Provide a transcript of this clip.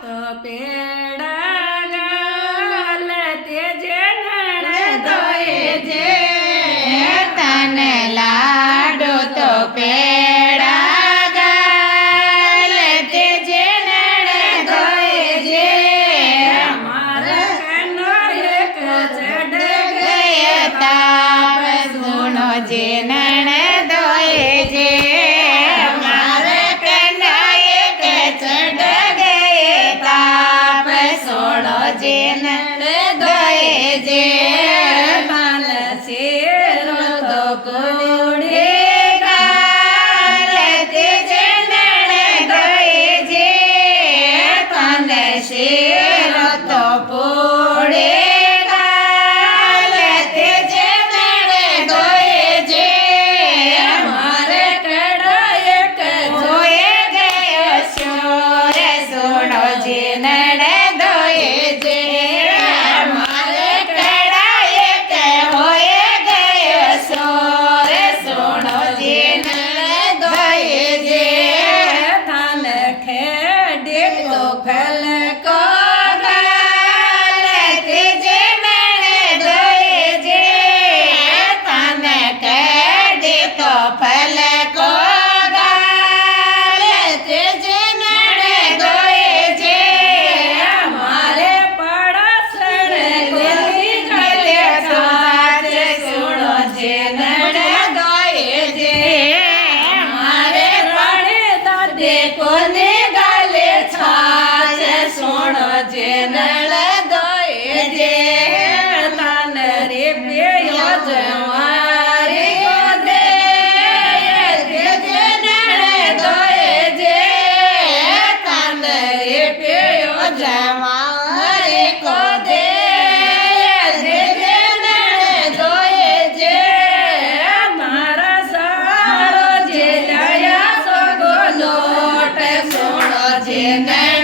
તો પેડા ગાલ તેજે નણંદોએ જે તને લાડો તો પેડા ગાલ તેજે નણંદોએ જે મારા કનો એક ચડ ગયે તાપ સુણો જે નણંદોએ જે મારે કના એક ચડ ગયે તાપ સુણો જે નણંદોએ જે માલ શેરો તો કોડે ગાલ તેજે નણંદોએ જે તને શેરો તો પોડે ગાલ તેજે નણંદોએ જે મારે કડો એક હોએ ગયો શોર સુણો જે નણંદોએ જે મારે કડા એક હોએ ગયો શોર સુણો જે નણંદોએ જે થાન ખેડે તો ફલ કો ગાલ તેજે નણંદોએ જે તને કેડે તો ફલ કો ગાલ તેજે નણંદોએ જે મારે પડસણ ગોલી ગલે સાચ સુણો જે નણંદોએ જે મારે રણે દાદે કોને ગાલે છાછ સુણો જે નણંદોએ જે તાન રે પેયો જવારી ગોદે તેજે નણંદોએ જે તાંદરે પેયો જવારે કોદે તેજે નણંદોએ જે મારા સાળો જે લયા સોગો લોટ સુણો જે નણંદોએ